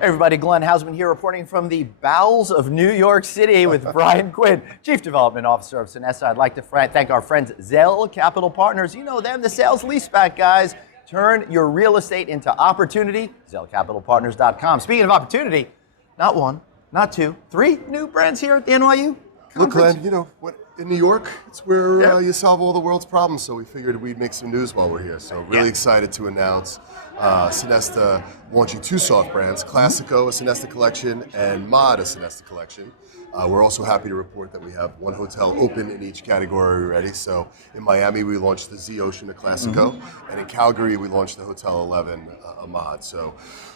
Everybody, Glenn Hausman here reporting from the bowels of New York City with Brian Quinn, Chief Development Officer of Sonesta. I'd like to thank our friends ZEL Capital Partners. You know them, the sales leaseback guys. Turn your real estate into opportunity, ZELCapitalPartners.com. Speaking of opportunity, not one, not two, three new brands here at the NYU Conf. Look, Glenn, you know what? In New York, it's where you solve all the world's problems, so we figured we'd make some news while we're here. So really excited to announce Sonesta launching two soft brands, Classico, a Sonesta collection, and Mod, a Sonesta collection. We're also happy to report that we have one hotel open in each category already. So in Miami, we launched the Z Ocean, a Classico, and in Calgary, we launched the Hotel 11, a Mod. So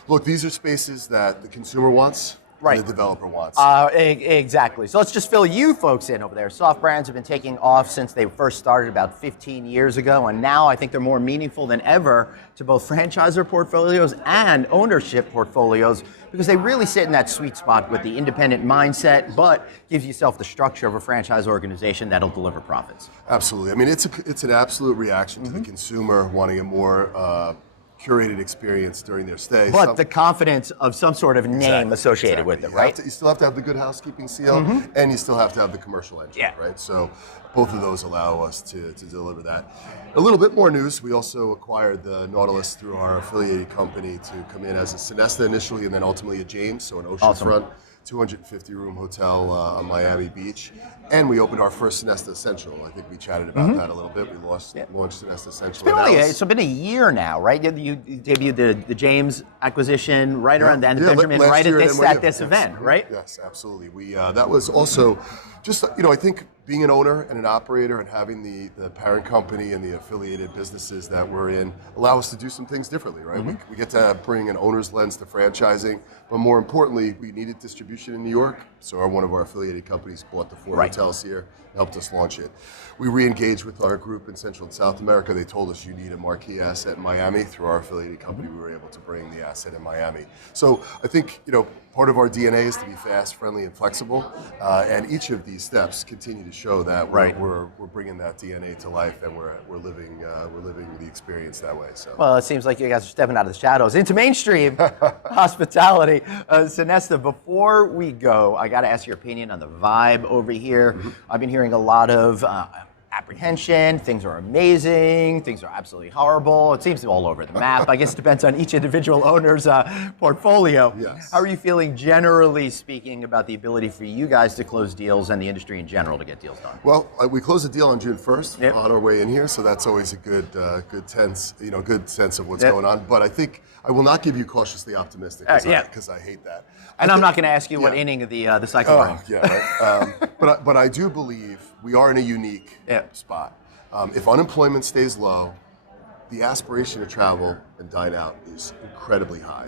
look, these are spaces that the consumer wants. Right. The developer wants. Exactly. So let's just fill you folks in over there. Soft brands have been taking off since they first started about 15 years ago, and now I think they're more meaningful than ever to both franchisor portfolios and ownership portfolios because they really sit in that sweet spot with the independent mindset, but gives yourself the structure of a franchise organization that'll deliver profits. Absolutely. I mean, it's an absolute reaction to the consumer wanting a more curated experience during their stay. But the confidence of some sort of name associated with it, right? You still have to have the good housekeeping seal, and you still have to have the commercial engine, right? So both of those allow us to deliver that. A little bit more news, we also acquired the Nautilus through our affiliated company to come in as a Sonesta initially, and then ultimately a James, so an oceanfront. 250-room hotel on Miami Beach. And we opened our first Sonesta Essential. I think we chatted about that a little bit. We launched Sonesta Essential. It's been a year now, right? You debuted the James acquisition right around then, Benjamin, right at this event, right? Yes, absolutely. We that was also just, I think being an owner and an operator and having the parent company and the affiliated businesses that we're in allow us to do some things differently, right? We get to bring an owner's lens to franchising, but more importantly, we needed distribution in New York, so one of our affiliated companies bought the four hotels here, helped us launch it. We re-engaged with our group in Central and South America. They told us you need a marquee asset in Miami. Through our affiliated company, we were able to bring the asset in Miami. So I think, part of our DNA is to be fast, friendly, and flexible, and each of these steps continue to show that we're bringing that DNA to life, and we're living the experience that way. So. Well, it seems like you guys are stepping out of the shadows into mainstream hospitality. Sonesta, before we go, I got to ask your opinion on the vibe over here. I've been hearing a lot of apprehension, things are amazing, things are absolutely horrible. It seems all over the map. I guess it depends on each individual owner's portfolio. Yes. How are you feeling generally speaking about the ability for you guys to close deals and the industry in general to get deals done? Well, we closed the deal on June 1st on our way in here, so that's always a good sense of what's going on. But I think I will not give you cautiously optimistic because I hate that. And I'm not going to ask you what inning of the cycle we're in. Yeah, right. But I do believe we are in a unique spot. If unemployment stays low, the aspiration to travel and dine out is incredibly high.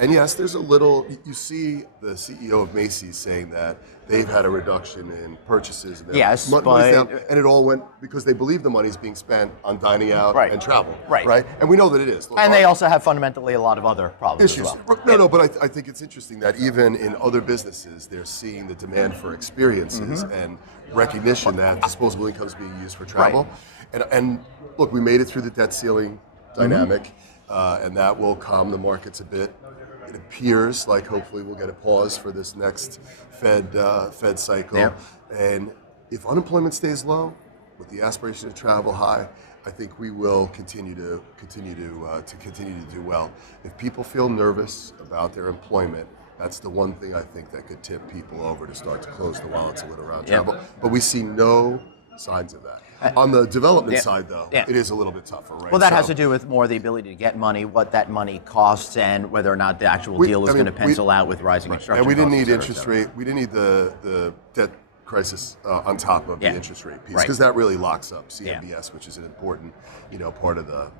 And yes, there's a little, you see the CEO of Macy's saying that they've had a reduction in purchases. And and it all went because they believe the money's being spent on dining out and travel. Right. And we know that it is. And they also have fundamentally a lot of other problems issues. As well. No, but I think it's interesting that even in other businesses, they're seeing the demand for experiences and recognition that disposable income is being used for travel. And look, we made it through the debt ceiling dynamic, and that will calm the markets a bit. It appears like hopefully we'll get a pause for this next Fed cycle. And if unemployment stays low, with the aspiration to travel high, I think we will continue to do well. If people feel nervous about their employment, that's the one thing I think that could tip people over to start to close the wallets a little around travel. But we see no signs of that. On the development side, though, it is a little bit tougher, right? Well, that has to do with more the ability to get money, what that money costs, and whether or not the actual deal is going to pencil out with rising construction costs. And we didn't need interest rate. We didn't need the debt crisis on top of the interest rate piece, because that really locks up CMBS, which is an important, part of the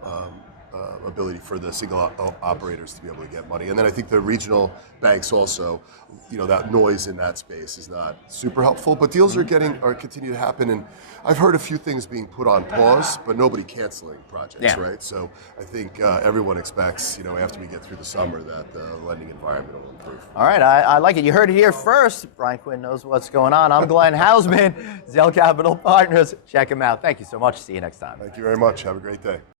ability for the single operators to be able to get money. And then I think the regional banks also, that noise in that space is not super helpful, but deals are continue to happen. And I've heard a few things being put on pause, but nobody canceling projects, right? So I think everyone expects, after we get through the summer, that the lending environment will improve. All right, I like it. You heard it here first. Brian Quinn knows what's going on. I'm Glenn Hausman, ZEL Capital Partners. Check him out. Thank you so much. See you next time. Thank you very much. Have a great day.